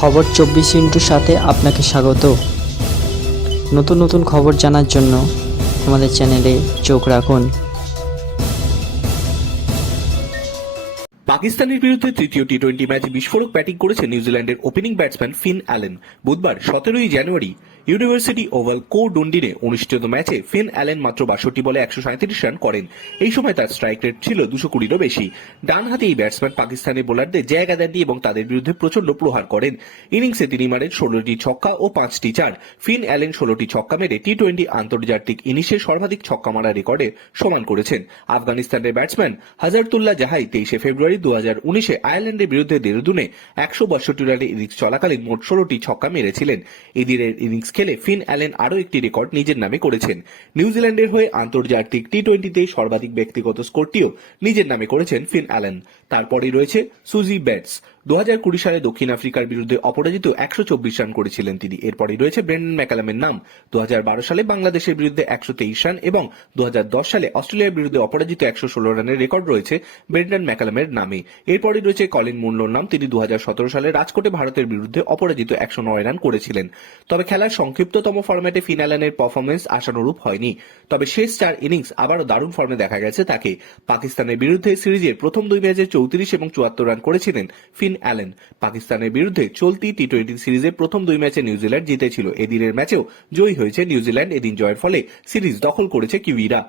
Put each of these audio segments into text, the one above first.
খবর চব্বিশ ইন্টুর সাথে আপনাকে স্বাগত। নতুন নতুন খবর জানার জন্য আমাদের চ্যানেলে চোখ রাখুন। পাকিস্তানের বিরুদ্ধে তৃতীয় টি টোয়েন্টি ম্যাচে বিস্ফোরক ব্যাটিং করেছে নিউজিল্যান্ডের ওপেনিং ব্যাটসম্যান ফিন অ্যালেন। বুধবার সতেরোই জানুয়ারি ইউনিভার্সিটি ওভাল কো ডন্ডিনে অনুষ্ঠিত ম্যাচে ফিন অ্যালেন মাত্র বাষট্টি বলে একশো সাঁত্রিশ রান করেন। এই সময় তার স্ট্রাইক রেট ছিল দুশো কুড়িরও বেশি। ডান হাতে এই ব্যাটসম্যান পাকিস্তানের বোলারদের জায়গা দেননি এবং তাদের বিরুদ্ধে প্রচণ্ড প্রহার করেন। ইনিংসে তিনি মারেন ষোলোটি ছক্কা ও পাঁচটি চার। ফিন অ্যালেন ষোলোটি ছক্কা মেরে টি টোয়েন্টি আন্তর্জাতিক ইনিংসে সর্বাধিক ছক্কা মারা রেকর্ডে সমান করেছেন। আফগানিস্তানের ব্যাটসম্যান হাজারতুল্লাহ জাহাই তেইশে ফেব্রুয়ারি দু হাজার উনিশে আয়ারল্যান্ডের বিরুদ্ধে দেরুদুনে একশো বাষট্টি রানের ইনিংস চলাকালীন মোট ষোলোটি ছক্কা মেরেছিলেন। এদিনের ইনিংস খেলে ফিন অ্যালেন আরও একটি রেকর্ড নিজের নামে করেছেন। নিউজিল্যান্ডের হয়ে আন্তর্জাতিক টি টোয়েন্টিতে সর্বাধিক ব্যক্তিগত স্কোরটিও নিজের নামে করেছেন ফিন অ্যালেন। তারপরেই রয়েছে সুজি ব্যাটস দু হাজার কুড়ি সালে দক্ষিণ আফ্রিকার বিরুদ্ধে অপরাজিত একশো চব্বিশ রান করেছিলেন তিনি। এরপরই রয়েছে ব্রেন্ডন ম্যাকালামের নাম। দু হাজার বারো সালে বাংলাদেশের বিরুদ্ধে একশো তেইশ রান এবং দু হাজার দশ সালে অস্ট্রেলিয়ার বিরুদ্ধে অপরাজিত একশো ষোলো রানের রেকর্ড রয়েছে ব্রেন্ডন ম্যাকালামের নামে। এরপরই রয়েছে কলিন মুন্ডোর নাম। তিনি দু হাজার সতেরো সালে রাজকোটে ভারতের বিরুদ্ধে অপরাজিত একশো নয় রান করেছিলেন। তবে খেলার সংক্ষিপ্ততম ফরম্যাটে ফিনালানের পারফরমেন্স আশানুরূপ হয়নি। তবে শেষ চার ইনিংস আবারও দারুণ ফর্মে দেখা গেছে তাকে। পাকিস্তানের বিরুদ্ধে সিরিজের প্রথম দুই ম্যাচে চৌত্রিশ এবং চুয়াত্তর রান করেছিলেন ফিন অ্যালেন। পাকিস্তানের বিরুদ্ধে চলতি টি টোয়েন্টি সিরিজের প্রথম দুই ম্যাচে নিউজিল্যান্ড জিতেছিল। এদিনের ম্যাচেও জয়ী হয়েছে নিউজিল্যান্ড এদিন জয়ের ফলে সিরিজ দখল করেছে কিউইরা।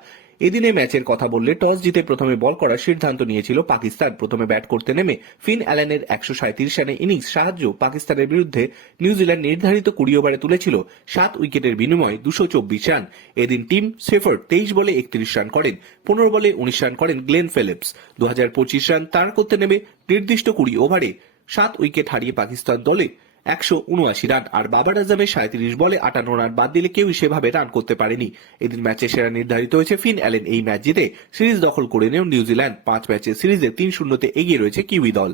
এদিনে ম্যাচের কথা বললে টস জিতে প্রথমে বল করার সিদ্ধান্ত নিয়েছিল পাকিস্তান। প্রথমে ব্যাট করতে নেমে ফিন অ্যালেনের একশো সাঁত্রিশ রানে ইনিংস সাহায্য পাকিস্তানের বিরুদ্ধে নিউজিল্যান্ড নির্ধারিত কুড়ি ওভারে তুলেছিল সাত উইকেটের বিনিময়ে দুশো চব্বিশ রান। এদিন টিম সেফার্ড তেইশ বলে একত্রিশ রান করেন, পনেরো বলে উনিশ রান করেন গ্লেন ফিলিপস। দু রান তার করতে নেমে নির্দিষ্ট কুড়ি ওভারে সাত উইকেট হারিয়ে পাকিস্তান দলে একশো উনআশি রান, আর বাবার আজমের সাঁত্রিশ বলে আটান্ন রান বাদ দিলে কেউই সেভাবে রান করতে পারেনি। এদিন ম্যাচে সেরা নির্ধারিত হয়েছে ফিন অ্যালেন। এই ম্যাচ জিতে সিরিজ দখল করে নেও নিউজিল্যান্ড। পাঁচ ম্যাচে সিরিজে তিন শূন্যতে এগিয়ে রয়েছে কিউই দল।